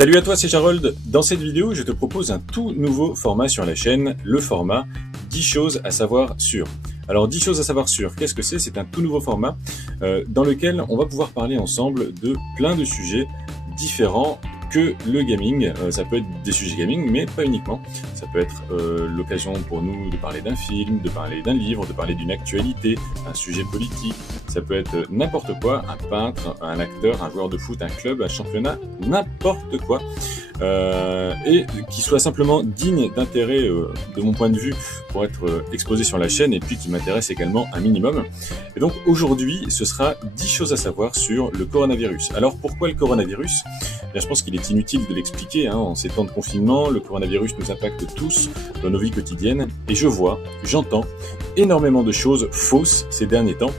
Salut à toi, c'est Jarold. Dans cette vidéo, je te propose un tout nouveau format sur la chaîne, le format 10 choses à savoir sur. Alors 10 choses à savoir sur, qu'est-ce que c'est? C'est un tout nouveau format dans lequel on va pouvoir parler ensemble de plein de sujets différents que le gaming. Ça peut être des sujets gaming, mais pas uniquement. Ça peut être l'occasion pour nous de parler d'un film, de parler d'un livre, de parler d'une actualité, un sujet politique. Ça peut être n'importe quoi, un peintre, un acteur, un joueur de foot, un club, un championnat, n'importe quoi. Et qui soit simplement digne d'intérêt de mon point de vue pour être exposé sur la chaîne et puis qui m'intéresse également un minimum. Et donc aujourd'hui, ce sera 10 choses à savoir sur le coronavirus. Alors pourquoi le coronavirus? Bien, je pense qu'il est inutile de l'expliquer, hein. En ces temps de confinement, le coronavirus nous impacte tous dans nos vies quotidiennes et j'entends énormément de choses fausses ces derniers temps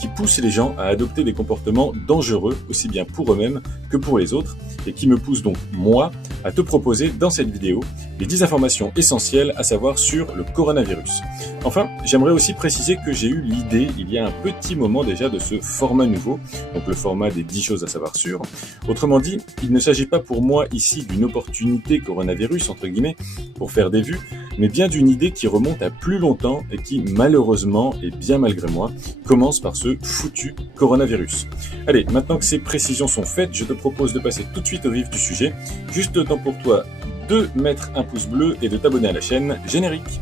qui poussent les gens à adopter des comportements dangereux aussi bien pour eux-mêmes que pour les autres et qui me poussent donc, moi, à te proposer dans cette vidéo les 10 informations essentielles à savoir sur le coronavirus. Enfin, j'aimerais aussi préciser que j'ai eu l'idée, il y a un petit moment déjà, de ce format nouveau, donc le format des 10 choses à savoir sur. Autrement dit, il ne s'agit pas pour moi ici d'une opportunité coronavirus, entre guillemets, pour faire des vues, mais bien d'une idée qui remonte à plus longtemps et qui, malheureusement, et bien malgré moi, commence par ce foutu coronavirus. Allez, maintenant que ces précisions sont faites, je te propose de passer tout de suite au vif du sujet. Juste le temps pour toi de mettre un pouce bleu et de t'abonner à la chaîne. Générique.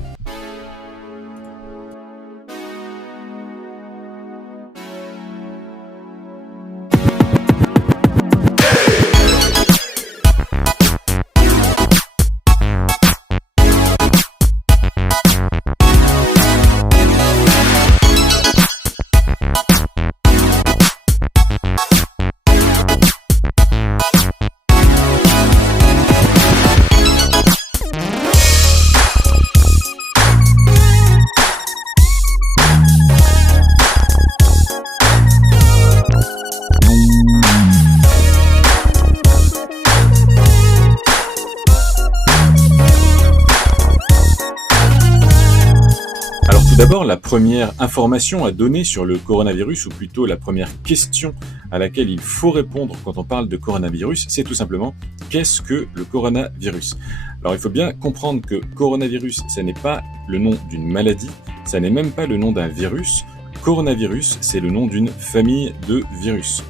D'abord, la première information à donner sur le coronavirus, ou plutôt la première question à laquelle il faut répondre quand on parle de coronavirus, c'est tout simplement qu'est-ce que le coronavirus? Alors il faut bien comprendre que coronavirus, ça n'est pas le nom d'une maladie, ça n'est même pas le nom d'un virus. Coronavirus, c'est le nom d'une famille de virus.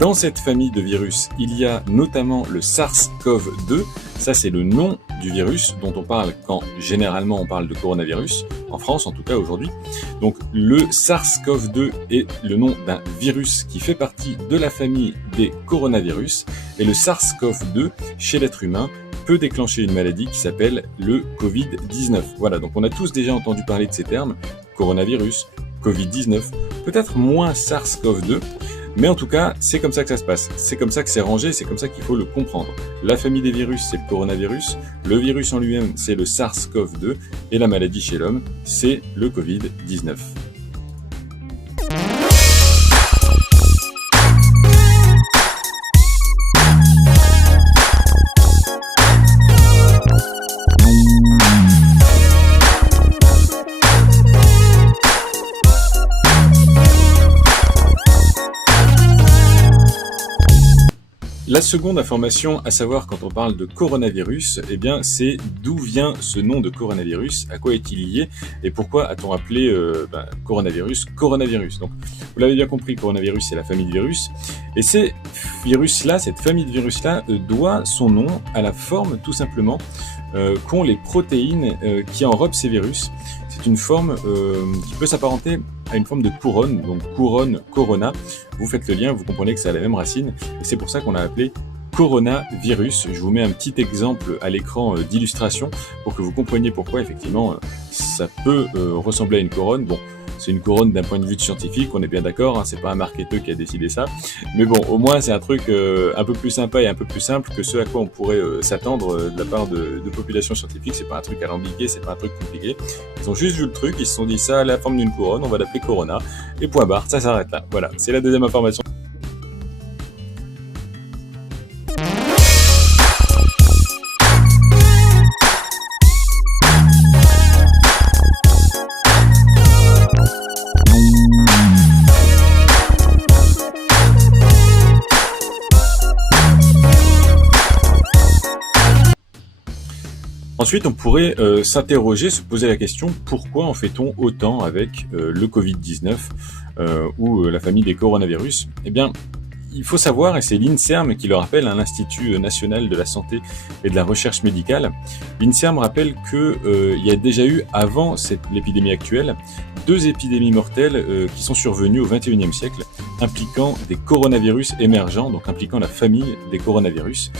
Dans cette famille de virus, il y a notamment le SARS-CoV-2. Ça, c'est le nom du virus dont on parle quand généralement on parle de coronavirus, en France en tout cas aujourd'hui. Donc le SARS-CoV-2 est le nom d'un virus qui fait partie de la famille des coronavirus. Et le SARS-CoV-2, chez l'être humain, peut déclencher une maladie qui s'appelle le Covid-19. Voilà, donc on a tous déjà entendu parler de ces termes, coronavirus, Covid-19, peut-être moins SARS-CoV-2, mais en tout cas, c'est comme ça que ça se passe. C'est comme ça que c'est rangé, c'est comme ça qu'il faut le comprendre. La famille des virus, c'est le coronavirus. Le virus en lui-même, c'est le SARS-CoV-2. Et la maladie chez l'homme, c'est le Covid-19. La seconde information à savoir quand on parle de coronavirus, eh bien, c'est d'où vient ce nom de coronavirus, à quoi est-il lié et pourquoi a-t-on appelé coronavirus coronavirus. Donc, vous l'avez bien compris, coronavirus, c'est la famille de virus. Et ces virus-là, cette famille de virus-là, doit son nom à la forme, tout simplement, qu'ont les protéines qui enrobent ces virus. C'est une forme qui peut s'apparenter à une forme de couronne, donc couronne, corona. Vous faites le lien, vous comprenez que c'est à la même racine, et c'est pour ça qu'on l'a appelé coronavirus. Je vous mets un petit exemple à l'écran d'illustration pour que vous compreniez pourquoi effectivement ça peut ressembler à une couronne. Bon, c'est une couronne d'un point de vue scientifique, on est bien d'accord, hein, c'est pas un marketeur qui a décidé ça. Mais bon, au moins c'est un truc un peu plus sympa et un peu plus simple que ce à quoi on pourrait s'attendre de la part de populations scientifiques. C'est pas un truc alambiqué, c'est pas un truc compliqué. Ils ont juste vu le truc, ils se sont dit ça a la forme d'une couronne, on va l'appeler Corona, et point barre, ça s'arrête là. Voilà, c'est la deuxième information. Ensuite, on pourrait s'interroger, se poser la question, pourquoi en fait-on autant avec le Covid-19 ou la famille des coronavirus? Eh bien, il faut savoir, et c'est l'INSERM qui le rappelle, l'Institut national de la santé et de la recherche médicale. L'INSERM rappelle qu'il y a déjà eu, avant l'épidémie actuelle, 2 épidémies mortelles qui sont survenues au XXIe siècle, impliquant des coronavirus émergents, donc impliquant la famille des coronavirus.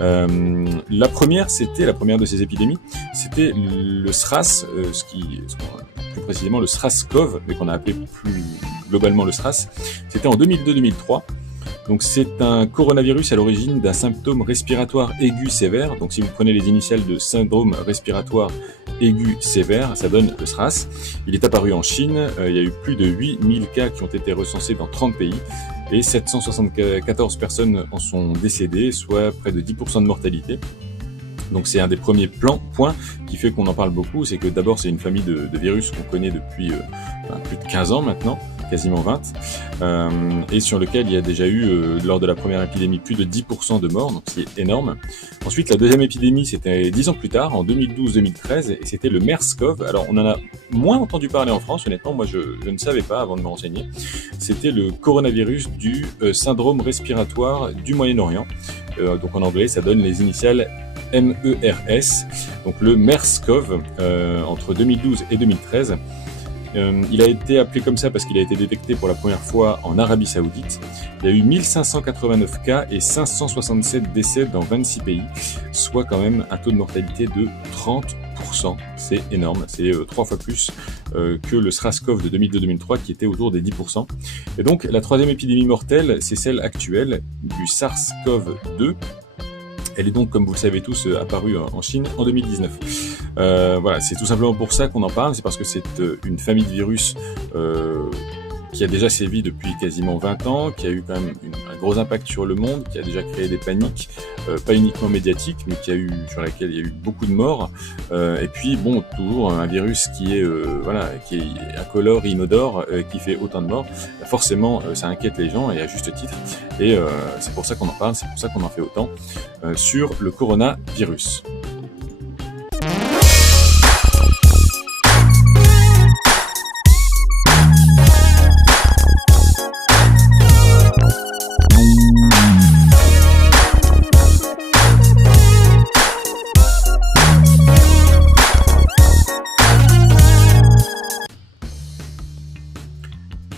La première de ces épidémies, c'était le SRAS, plus précisément le SRAS-CoV, mais qu'on a appelé plus globalement le SRAS. C'était en 2002-2003. Donc c'est un coronavirus à l'origine d'un symptôme respiratoire aigu sévère. Donc si vous prenez les initiales de syndrome respiratoire aigu sévère, ça donne le SRAS. Il est apparu en Chine, il y a eu plus de 8000 cas qui ont été recensés dans 30 pays et 774 personnes en sont décédées, soit près de 10% de mortalité. Donc c'est un des premiers points qui fait qu'on en parle beaucoup, c'est que d'abord c'est une famille de virus qu'on connaît depuis plus de 15 ans maintenant, quasiment 20, et sur lequel il y a déjà eu, lors de la première épidémie, plus de 10% de morts, donc c'est énorme. Ensuite, la deuxième épidémie, c'était 10 ans plus tard, en 2012-2013, et c'était le MERS-CoV. Alors, on en a moins entendu parler en France, honnêtement, moi je ne savais pas avant de me renseigner. C'était le coronavirus du syndrome respiratoire du Moyen-Orient. Donc en anglais, ça donne les initiales MERS, donc le MERS-CoV, entre 2012 et 2013. Il a été appelé comme ça parce qu'il a été détecté pour la première fois en Arabie Saoudite. Il y a eu 1589 cas et 567 décès dans 26 pays, soit quand même un taux de mortalité de 30%. C'est énorme, c'est 3 fois plus que le SRAS-CoV de 2002-2003 qui était autour des 10%. Et donc la troisième épidémie mortelle, c'est celle actuelle du SARS-CoV-2. Elle est donc, comme vous le savez tous, apparue en Chine en 2019. Voilà, c'est tout simplement pour ça qu'on en parle, c'est parce que c'est une famille de virus qui a déjà sévi depuis quasiment 20 ans, qui a eu quand même un gros impact sur le monde, qui a déjà créé des paniques, pas uniquement médiatiques, mais sur laquelle il y a eu beaucoup de morts. Et puis, bon, toujours un virus qui est incolore, inodore, qui fait autant de morts. Forcément, ça inquiète les gens, et à juste titre. Et c'est pour ça qu'on en parle, c'est pour ça qu'on en fait autant sur le coronavirus.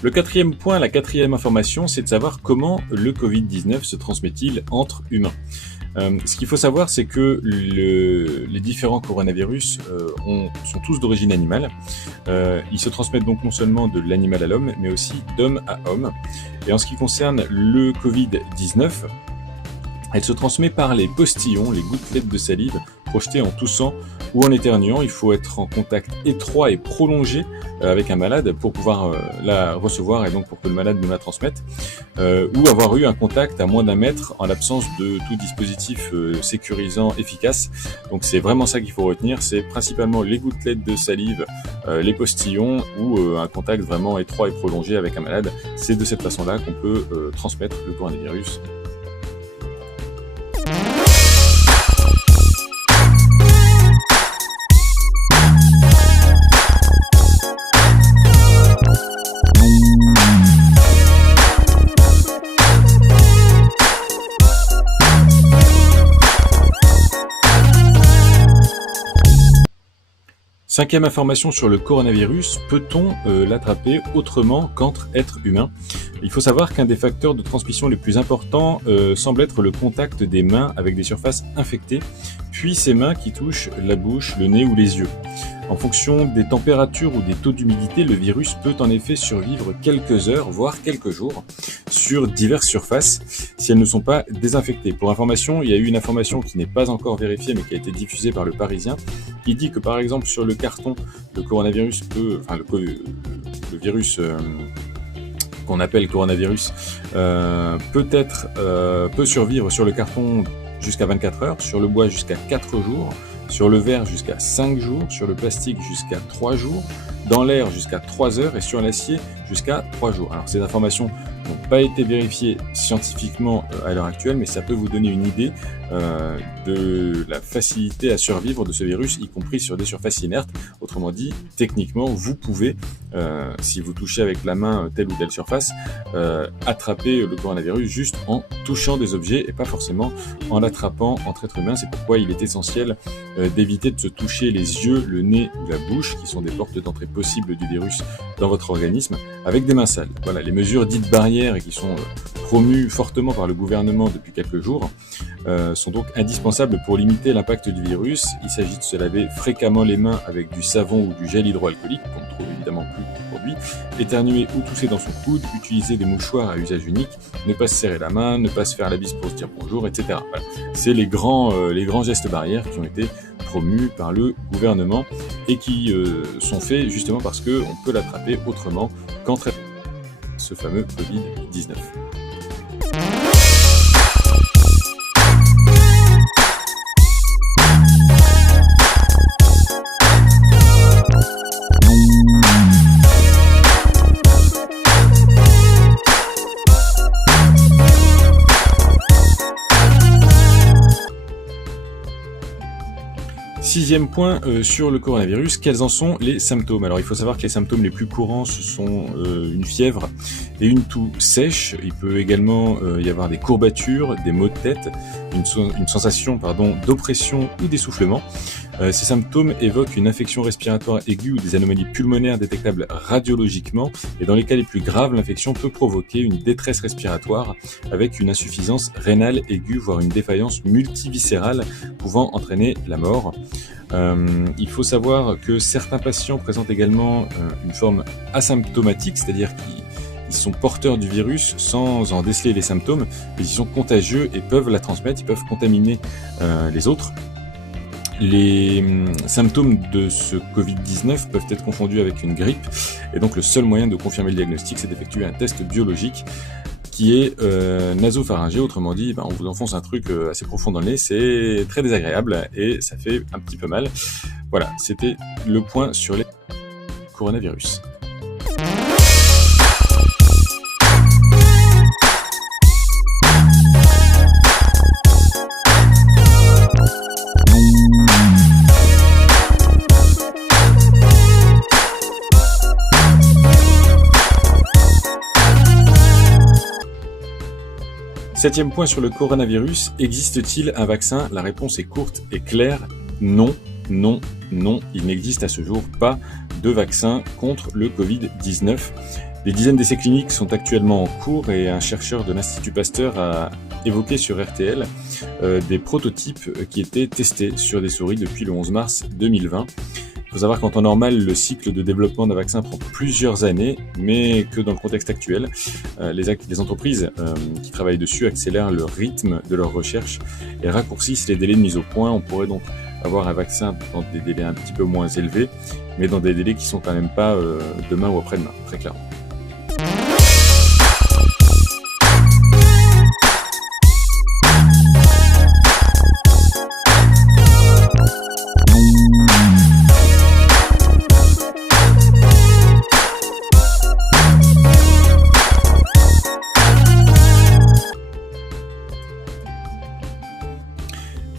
Le quatrième point, la quatrième information, c'est de savoir comment le Covid-19 se transmet-il entre humains. Ce qu'il faut savoir, c'est que les différents coronavirus sont tous d'origine animale. Ils se transmettent donc non seulement de l'animal à l'homme, mais aussi d'homme à homme. Et en ce qui concerne le Covid-19, elle se transmet par les postillons, les gouttelettes de salive projetées en toussant ou en éternuant. Il faut être en contact étroit et prolongé avec un malade pour pouvoir la recevoir et donc pour que le malade nous la transmette, ou avoir eu un contact à moins d'1 mètre en l'absence de tout dispositif sécurisant efficace. Donc c'est vraiment ça qu'il faut retenir, c'est principalement les gouttelettes de salive, les postillons ou un contact vraiment étroit et prolongé avec un malade. C'est de cette façon-là qu'on peut transmettre le coronavirus. Cinquième information sur le coronavirus, peut-on l'attraper autrement qu'entre êtres humains? Il faut savoir qu'un des facteurs de transmission les plus importants semble être le contact des mains avec des surfaces infectées, puis ces mains qui touchent la bouche, le nez ou les yeux. En fonction des températures ou des taux d'humidité, le virus peut en effet survivre quelques heures, voire quelques jours, sur diverses surfaces, si elles ne sont pas désinfectées. Pour information, il y a eu une information qui n'est pas encore vérifiée, mais qui a été diffusée par Le Parisien, qui dit que par exemple sur le carton, le coronavirus le virus qu'on appelle coronavirus peut survivre sur le carton jusqu'à 24 heures, sur le bois jusqu'à 4 jours, sur le verre jusqu'à 5 jours, sur le plastique jusqu'à 3 jours, dans l'air jusqu'à 3 heures et sur l'acier jusqu'à 3 jours. Alors ces informations n'ont pas été vérifiées scientifiquement à l'heure actuelle, mais ça peut vous donner une idée de la facilité à survivre de ce virus, y compris sur des surfaces inertes. Autrement dit, techniquement, vous pouvez, si vous touchez avec la main telle ou telle surface, attraper le coronavirus juste en touchant des objets et pas forcément en l'attrapant entre êtres humains. C'est pourquoi il est essentiel d'éviter de se toucher les yeux, le nez ou la bouche, qui sont des portes d'entrée possibles du virus dans votre organisme, avec des mains sales. Voilà, les mesures dites barrières et qui sont promues fortement par le gouvernement depuis quelques jours sont donc indispensables pour limiter l'impact du virus. Il s'agit de se laver fréquemment les mains avec du savon ou du gel hydroalcoolique, qu'on ne trouve évidemment plus aujourd'hui, éternuer ou tousser dans son coude, utiliser des mouchoirs à usage unique, ne pas se serrer la main, ne pas se faire la bise pour se dire bonjour, etc. Voilà. C'est les grands gestes barrières qui ont été promus par le gouvernement et qui sont faits justement parce qu'on peut l'attraper autrement qu'en traitant ce fameux Covid-19. Sixième point sur le coronavirus, quels en sont les symptômes? Alors il faut savoir que les symptômes les plus courants ce sont une fièvre et une toux sèche. Il peut également y avoir des courbatures, des maux de tête, une sensation d'oppression ou d'essoufflement. Ces symptômes évoquent une infection respiratoire aiguë ou des anomalies pulmonaires détectables radiologiquement, et dans les cas les plus graves, l'infection peut provoquer une détresse respiratoire avec une insuffisance rénale aiguë, voire une défaillance multiviscérale pouvant entraîner la mort. Il faut savoir que certains patients présentent également une forme asymptomatique, c'est-à-dire qu'ils sont porteurs du virus sans en déceler les symptômes, mais ils sont contagieux et peuvent la transmettre, ils peuvent contaminer les autres. Les symptômes de ce Covid-19 peuvent être confondus avec une grippe, et donc le seul moyen de confirmer le diagnostic, c'est d'effectuer un test biologique qui est nasopharyngé. Autrement dit, on vous enfonce un truc assez profond dans le nez, c'est très désagréable et ça fait un petit peu mal. Voilà, c'était le point sur les coronavirus. Septième point sur le coronavirus, existe-t-il un vaccin? La réponse est courte et claire, non, non, non, il n'existe à ce jour pas de vaccin contre le Covid-19. Des dizaines d'essais cliniques sont actuellement en cours et un chercheur de l'Institut Pasteur a évoqué sur RTL des prototypes qui étaient testés sur des souris depuis le 11 mars 2020. Il faut savoir qu'en temps normal, le cycle de développement d'un vaccin prend plusieurs années, mais que dans le contexte actuel, les entreprises qui travaillent dessus accélèrent le rythme de leur recherche et raccourcissent les délais de mise au point. On pourrait donc avoir un vaccin dans des délais un petit peu moins élevés, mais dans des délais qui sont quand même pas demain ou après-demain, très clairement.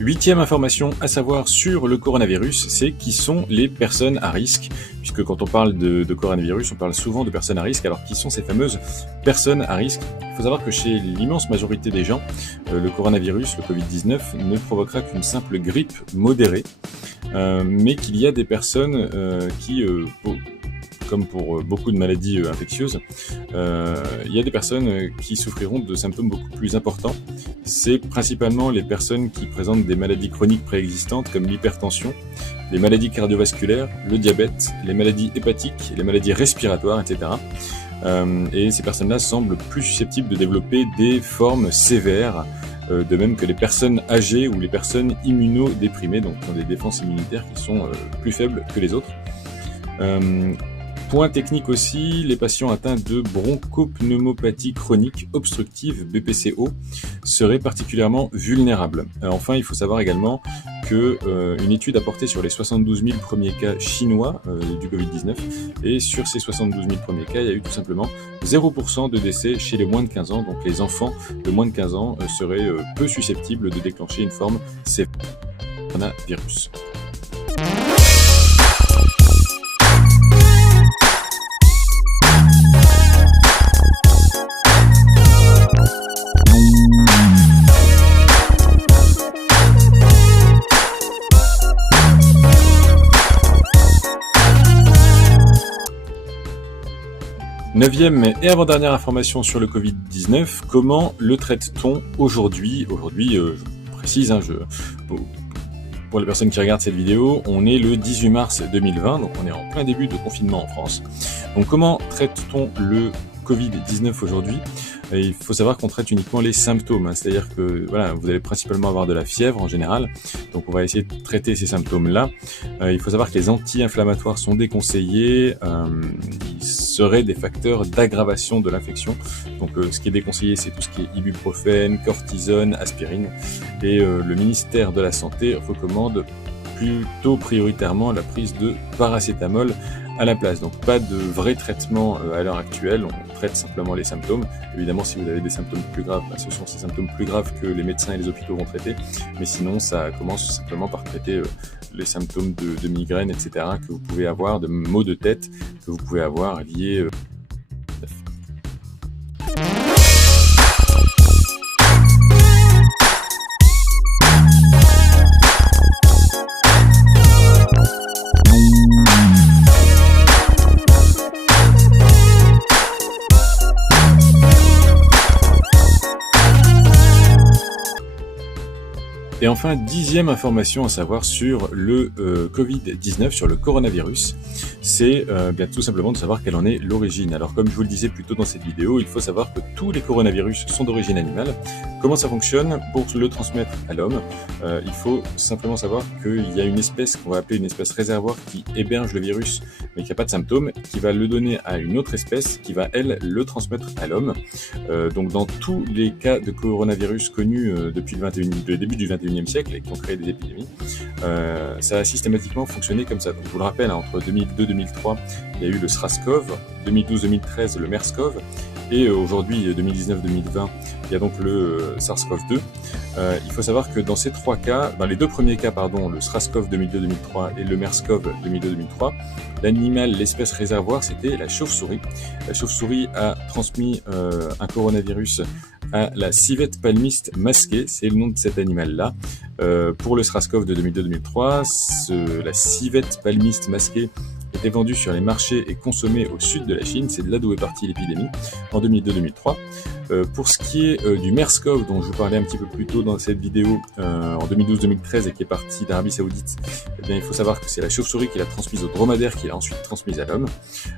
Huitième information à savoir sur le coronavirus, c'est qui sont les personnes à risque, puisque quand on parle de coronavirus, on parle souvent de personnes à risque. Alors qui sont ces fameuses personnes à risque? Il faut savoir que chez l'immense majorité des gens, le coronavirus, le Covid-19, ne provoquera qu'une simple grippe modérée, mais qu'il y a des personnes qui, comme pour beaucoup de maladies infectieuses, il y a des personnes qui souffriront de symptômes beaucoup plus importants. C'est principalement les personnes qui présentent des maladies chroniques préexistantes comme l'hypertension, les maladies cardiovasculaires, le diabète, les maladies hépatiques, les maladies respiratoires, etc. Et ces personnes-là semblent plus susceptibles de développer des formes sévères, de même que les personnes âgées ou les personnes immunodéprimées, donc qui ont des défenses immunitaires qui sont plus faibles que les autres. Point technique aussi, les patients atteints de bronchopneumopathie chronique obstructive, BPCO, seraient particulièrement vulnérables. Enfin, il faut savoir également que une étude a porté sur les 72 000 premiers cas chinois du Covid-19, et sur ces 72 000 premiers cas, il y a eu tout simplement 0% de décès chez les moins de 15 ans, donc les enfants de moins de 15 ans seraient peu susceptibles de déclencher une forme sévère du coronavirus. Neuvième et avant-dernière information sur le Covid-19, comment le traite-t-on aujourd'hui? Je précise, pour les personnes qui regardent cette vidéo, on est le 18 mars 2020, donc on est en plein début de confinement en France. Donc comment traite-t-on le Covid-19 aujourd'hui? Il faut savoir qu'on traite uniquement les symptômes, c'est-à-dire que voilà, vous allez principalement avoir de la fièvre en général, donc on va essayer de traiter ces symptômes-là. Il faut savoir que les anti-inflammatoires sont déconseillés, ils seraient des facteurs d'aggravation de l'infection. Donc ce qui est déconseillé, c'est tout ce qui est ibuprofène, cortisone, aspirine, et le ministère de la Santé recommande plutôt prioritairement la prise de paracétamol à la place. Donc pas de vrai traitement à l'heure actuelle, on traite simplement les symptômes. Évidemment, si vous avez des symptômes plus graves, ce sont ces symptômes plus graves que les médecins et les hôpitaux vont traiter, mais sinon ça commence simplement par traiter les symptômes de migraine, etc., que vous pouvez avoir, de maux de tête que vous pouvez avoir liés Et enfin, 10e information à savoir sur le Covid-19, sur le coronavirus, c'est bien tout simplement de savoir quelle en est l'origine. Alors comme je vous le disais plus tôt dans cette vidéo, il faut savoir que tous les coronavirus sont d'origine animale. Comment ça fonctionne pour le transmettre à l'homme? Il faut simplement savoir qu'il y a une espèce qu'on va appeler une espèce réservoir qui héberge le virus mais qui n'a pas de symptômes, qui va le donner à une autre espèce qui va, elle, le transmettre à l'homme. Donc dans tous les cas de coronavirus connus depuis le début du 21e siècle et qui ont créé des épidémies, ça a systématiquement fonctionné comme ça. Donc, je vous le rappelle, entre 2002 et 2003, il y a eu le SRAS-CoV, 2012-2013 le MERS-CoV, et aujourd'hui 2019-2020, il y a donc le SARS-CoV-2. Il faut savoir que dans ces trois cas, dans les deux premiers cas, le SRAS-CoV 2002-2003 et le MERS-CoV 2002-2003, l'animal, l'espèce réservoir, c'était la chauve-souris. La chauve-souris a transmis un coronavirus à la civette palmiste masquée, c'est le nom de cet animal-là. Pour le SRAS-CoV de 2002-2003, la civette palmiste masquée était vendue sur les marchés et consommée au sud de la Chine, c'est de là d'où est partie l'épidémie, en 2002-2003. Pour ce qui est du MERS-CoV, dont je vous parlais un petit peu plus tôt dans cette vidéo, en 2012-2013 et qui est parti d'Arabie Saoudite, eh bien, il faut savoir que c'est la chauve-souris qui l'a transmise au dromadaire, qui l'a ensuite transmise à l'homme.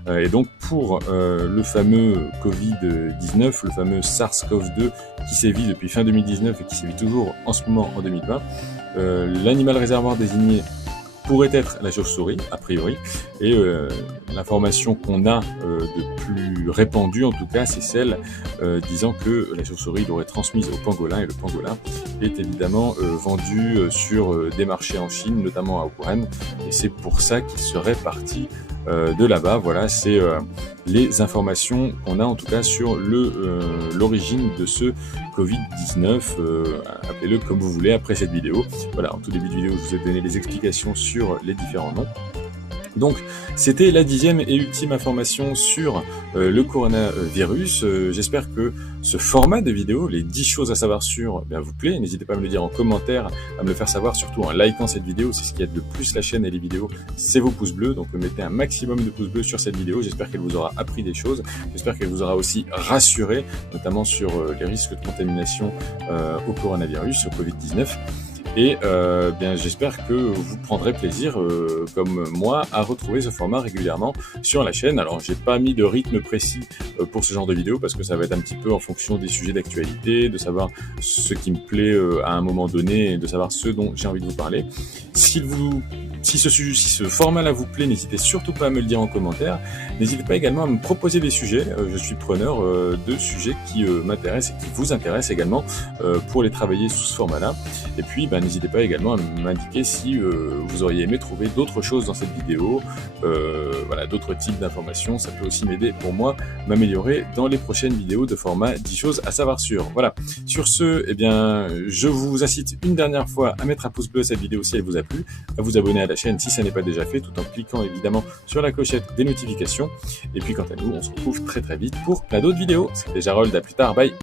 Et donc pour le fameux Covid-19, le fameux SARS-CoV-2 qui sévit depuis fin 2019 et qui sévit toujours en ce moment en 2020, l'animal réservoir désigné pourrait être la chauve-souris, a priori, et l'information qu'on a de plus répandue, en tout cas, c'est celle disant que la chauve-souris l'aurait transmise au pangolin, et le pangolin est évidemment vendu sur des marchés en Chine, notamment à Wuhan, et c'est pour ça qu'il serait parti de là-bas. Voilà, c'est les informations qu'on a en tout cas sur l'origine de ce Covid-19, appelez-le comme vous voulez après cette vidéo. Voilà, en tout début de vidéo, je vous ai donné les explications sur les différents noms. Donc, c'était la 10e et ultime information sur le coronavirus. J'espère que ce format de vidéo, les 10 choses à savoir sur, vous plaît. N'hésitez pas à me le dire en commentaire, à me le faire savoir, surtout en likant cette vidéo. C'est ce qui aide le plus la chaîne et les vidéos, c'est vos pouces bleus. Donc, mettez un maximum de pouces bleus sur cette vidéo. J'espère qu'elle vous aura appris des choses. J'espère qu'elle vous aura aussi rassuré, notamment sur les risques de contamination au coronavirus, au Covid-19. Et j'espère que vous prendrez plaisir, comme moi, à retrouver ce format régulièrement sur la chaîne. Alors, j'ai pas mis de rythme précis pour ce genre de vidéo parce que ça va être un petit peu en fonction des sujets d'actualité, de savoir ce qui me plaît à un moment donné et de savoir ce dont j'ai envie de vous parler. S'il vous Si ce format-là vous plaît, n'hésitez surtout pas à me le dire en commentaire. N'hésitez pas également à me proposer des sujets. Je suis preneur de sujets qui m'intéressent et qui vous intéressent également pour les travailler sous ce format-là. Et puis, n'hésitez pas également à m'indiquer si vous auriez aimé trouver d'autres choses dans cette vidéo, voilà, d'autres types d'informations. Ça peut aussi m'aider pour moi, m'améliorer dans les prochaines vidéos de format 10 choses à savoir sur. Voilà. Sur ce, eh bien, je vous incite une dernière fois à mettre un pouce bleu à cette vidéo si elle vous a plu, à vous abonner à la chaîne si ça n'est pas déjà fait, tout en cliquant évidemment sur la clochette des notifications. Et puis quant à nous, on se retrouve très vite pour plein d'autres vidéos. C'était Jarol, à plus tard, bye.